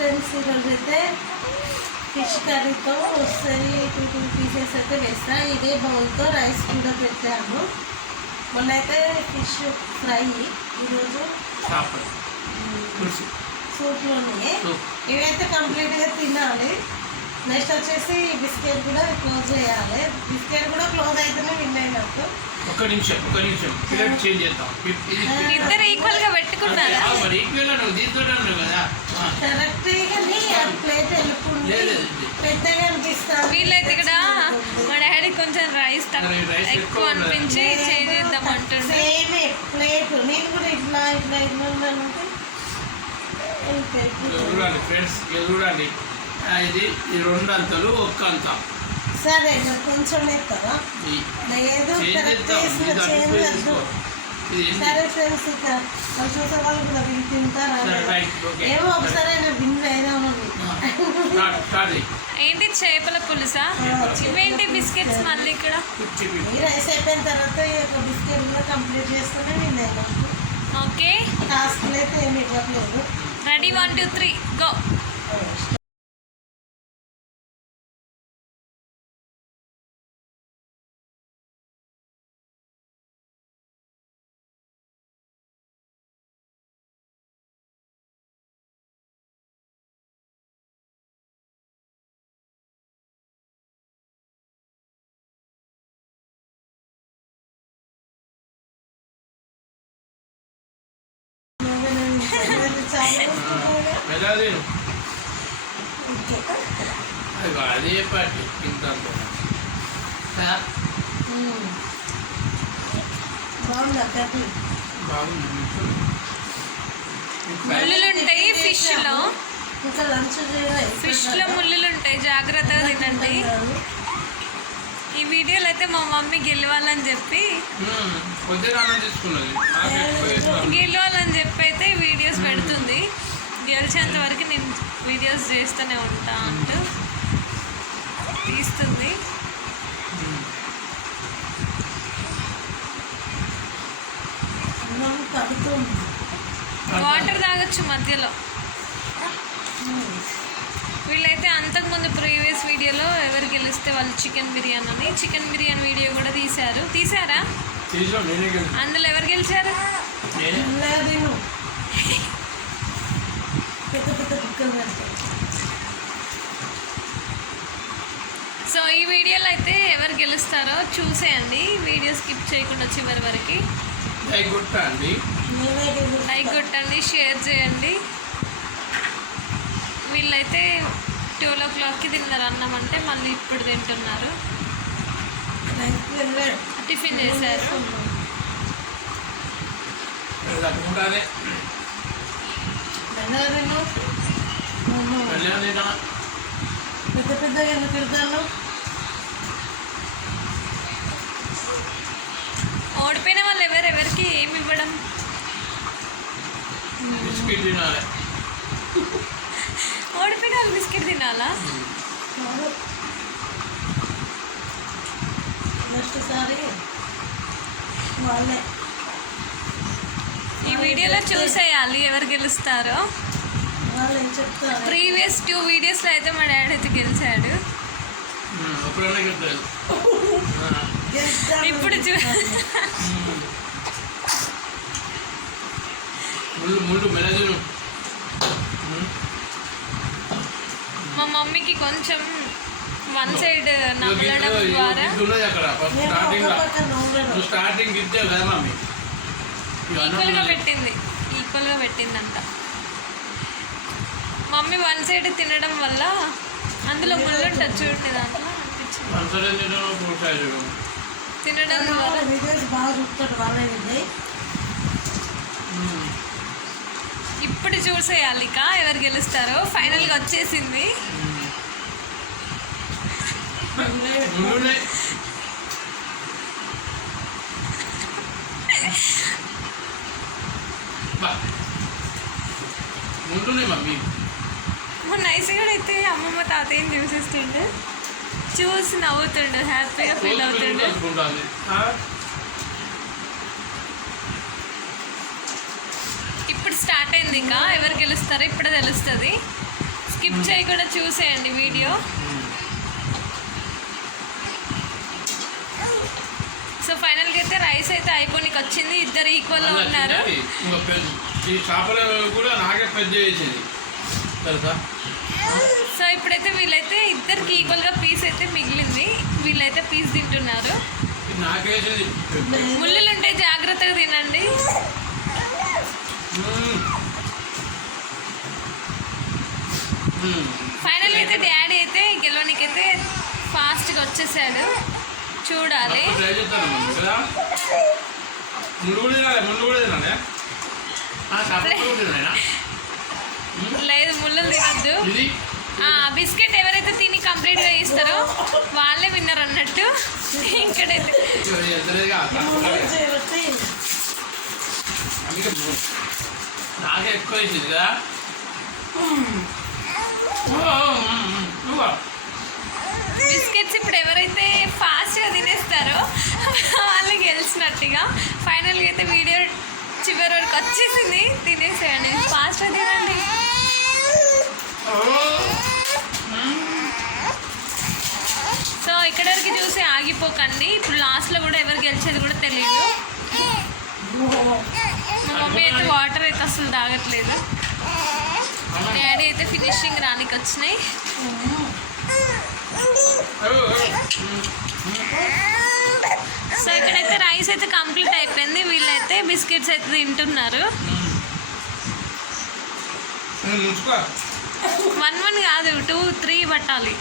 Friends, ఈరోజు అయితే fish కర్రీతో వస్తుంది. 2 పీసెస్ అయితే వేస్తా. ఇదే బౌల్తో రైస్ కూడా పెట్టాము. మొన్న అయితే ఫిష్ ఫ్రై, ఈరోజు సూప్లోనే. ఇవైతే కంప్లీట్గా తినాలి. నెక్స్ట్ వచ్చేసి బిస్కెట్ కూడా క్లోజ్ చేయాలి. బిస్కెట్ కూడా క్లోజ్ అయితేనే విన్ అయినట్టు. ఒక్క నిమిషం ప్లేట్ చేంజ్ చేద్దాం. ఇద్దరు ఈక్వల్ గా పెట్టుకున్నారా? మరి ఈక్వల్ నువ్వు తీసుకుంటాను కదా. కరెక్ట్ గానీ ఆ ప్లేట్ వెళ్ళిపోయింది, పెద్దగా అనిపిస్తుంది. వీళ్ళైతే ఇక్కడ మా డాడీ కొంచెం రైస్ ఎక్కువ అనిపించి చేంజ్ చేద్దాం అంటుండే. సేమే ప్లేట్ నేను కూడా ఇట్లా ఉన్నానంటే చూడండి ఫ్రెండ్స్, చూడండి ఇది 2 అంతలు 1 అంత. సరే కొంచెం ఎత్తావా? లేదు కరెక్ట్ సరే ఫ్రెండ్స్, ఇక చూసే వాళ్ళు కూడా వీళ్ళు తింటారా ఏమో ఒకసారి అయినా విన్ అయినామని. ఏంటి చేపల పులుసా? ఇవేంటి బిస్కెట్స్ మళ్ళీ ఇక్కడ? ఈ రైస్ అయిపోయిన తర్వాత ఈ యొక్క బిస్కెట్ కూడా కంప్లీట్ చేసుకుని విన్ అయినాము. ఓకే, టాస్క్లు అయితే ఏమి ఇవ్వట్లేదు. Ready 1 2 3 go. అదే పాటి ఇంత ముళ్ళులుంటాయి ఫిష్ లో. ఇంకా లంచ్ ఫిష్ లో ముళ్ళులుంటాయి, జాగ్రత్తగా తినండి. ఈ వీడియోలో అయితే మా మమ్మీ గెలవాలని చెప్పి అయితే వీడియోస్ పెడుతుంది. గెలిచేంత వరకు నేను వీడియోస్ చేస్తూనే ఉంటా అంటూ తీస్తుంది. వాటర్ తాగొచ్చు మధ్యలో. వీళ్ళైతే అంతకుముందు ప్రీవియస్ వీడియోలో ఎవరు గెలిస్తే వాళ్ళు చికెన్ బిర్యానీ వీడియో కూడా తీసారా? అందులో ఎవరు గెలిచారు? సో ఈ వీడియోలో అయితే ఎవరు గెలుస్తారో చూసేయండి. వీడియో స్కిప్ చేయకుండా చివరి వరకు లైక్ కొట్టండి, షేర్ చేయండి. వీళ్ళైతే 12 o'clockకి తిన్నారు అన్నం, అంటే మళ్ళీ ఇప్పుడు తింటున్నారు. టిఫిన్ చేశారు. పెద్దగా ఎందుకు తిడతాను? ఓడిపోయిన వాళ్ళు ఎవరెవరికి ఏమి ఇవ్వడం? ఓడిపోయిన వాళ్ళు బిస్కెట్ తినాలా? నెక్స్ట్ సారి వాళ్ళే. ఈ వీడియోలో చూసేయాలి ఎవరు గెలుస్తారో. ప్రీవియస్ 2 వీడియోస్లో అయితే మా డాడీ అయితే గెలిచాడు. ఇప్పుడు మా మమ్మీకి కొంచెం 1 సైడ్ నమ్మడం ద్వారా ఈక్వల్గా పెట్టిందంట. మమ్మీ 1 సైడ్ తినడం వల్ల అందులో ముళ్ళు ఉంటుంది చూడండి, దాంట్లో తినడం ఇప్పుడు చూసేయాలి ఇక ఎవరు గెలుస్తారో. ఫైనల్గా వచ్చేసింది. మొన్న ఐసీగడ్ అయితే అమ్మమ్మ తాతయ్యని చూసేస్తుండే, చూసి నవ్వుతుండే, హ్యాపీగా ఫీల్ అవుతుండే. ఇప్పుడు స్టార్ట్ అయింది. ఇంకా ఎవరు గెలుస్తారో ఇప్పుడే తెలుస్తుంది. స్కిప్ చేయకుండా చూసేయండి వీడియో. సో ఫైనల్గా అయితే రైస్ అయితే అయిపోయికి వచ్చింది. ఇద్దరు ఈక్వల్గా ఉన్నారు. ఈ చేపలు కూడా నాకే పెద్ద చేసేది తెలుసా. సో ఇప్పుడైతే వీళ్ళైతే ఇద్దరికి ఈక్వల్గా పీస్ అయితే మిగిలింది. వీళ్ళైతే పీస్ తింటున్నారు. నాకేసేది ముళ్ళులు ఉంటే జాగ్రత్తగా తినండి. ఫైనల్ అయితే డాడీ అయితే గెలవనికైతే ఫాస్ట్గా వచ్చేసాడు. చూడాలి. లేదు ముళ్ళు తినద్దు. బిస్కెట్ ఎవరైతే తిని కంప్లీట్గా ఇస్తారో వాళ్ళే విన్నర్ అన్నట్టు. ఇక్కడైతే నాకే ఎక్కువ వేసింది కదా. బిస్కెట్స్ ఇప్పుడు ఎవరైతే ఫాస్ట్గా తినేస్తారో వాళ్ళు గెలిచినట్టుగా. ఫైనల్గా అయితే వీడియో చివరి వరకు వచ్చేసింది. తినేసేయండి, ఫాస్ట్గా తినండి. సో ఇక్కడ వరకు చూసి ఆగిపోకండి. ఇప్పుడు లాస్ట్లో కూడా ఎవరు గెలిచేది కూడా తెలియదు. మా మమ్మీ అయితే వాటర్ అయితే అసలు తాగట్లేదు. డాడీ అయితే ఫినిషింగ్ రానికి వచ్చినాయి. సో ఇక్కడైతే రైస్ అయితే కంప్లీట్ అయిపోయింది. వీళ్ళైతే బిస్కెట్స్ అయితే తింటున్నారు. 1 కాదు 2, 3 పట్టాలి.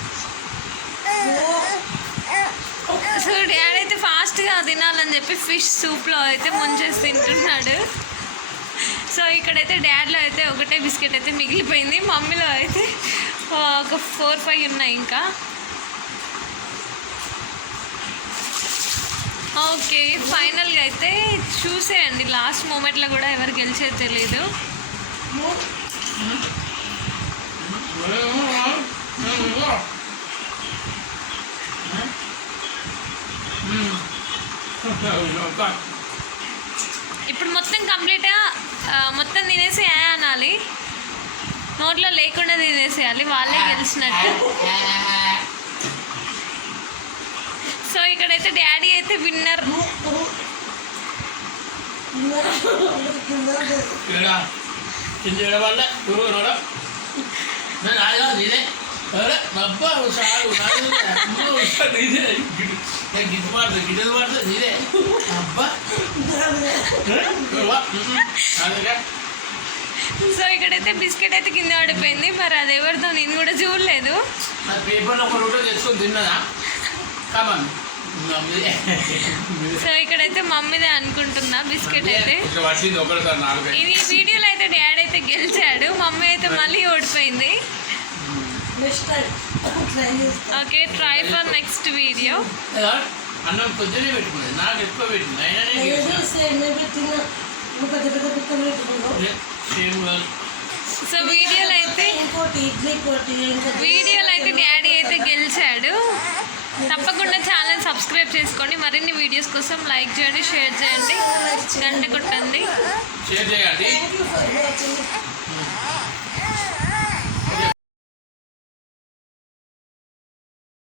సో డాడీ అయితే ఫాస్ట్గా తినాలని చెప్పి ఫిష్ సూప్లో అయితే ముంచేసి తింటున్నాడు. సో ఇక్కడైతే డాడీలో అయితే ఒకటే బిస్కెట్ అయితే మిగిలిపోయింది. మమ్మీలో అయితే ఒక 4, 5 ఉన్నాయి ఇంకా. ఓకే ఫైనల్గా అయితే చూసేయండి. లాస్ట్ మూమెంట్లో కూడా ఎవరు గెలిచేది తెలీదు. ఇప్పుడు మొత్తం కంప్లీట్గా మొత్తం తినేసి అనాలి. నోట్లో లేకుండా తినేసేయాలి. వాళ్ళే గెలిచినట్టు. సో ఇక్కడైతే డాడీ అయితే విన్నర్. సో ఇక్కడైతే బిస్కెట్ అయితే కింద పడిపోయింది. మరి అది ఎవరితో నేను కూడా చూడలేదు. సో ఇక్కడైతే మమ్మీదే అనుకుంటున్నా బిస్కెట్ అయితే. ఇది వీడియోలో అయితే డాడీ అయితే గెలిచాడు. మమ్మీ అయితే మళ్ళీ ఓడిపోయింది. Okay try for next video. అన్నం కొంచెమే పెట్టుకున్నది, నాకు ఎక్కువ పెట్టింది. సో వీడియోలో అయితే డాడీ అయితే గెలిచాడు. తప్పకుండా ఛానల్ సబ్స్క్రైబ్ చేసుకోండి. మరిన్ని వీడియోస్ కోసం లైక్ చేయండి, షేర్ చేయండి, గంట కొట్టండి. షేర్ చేయండి.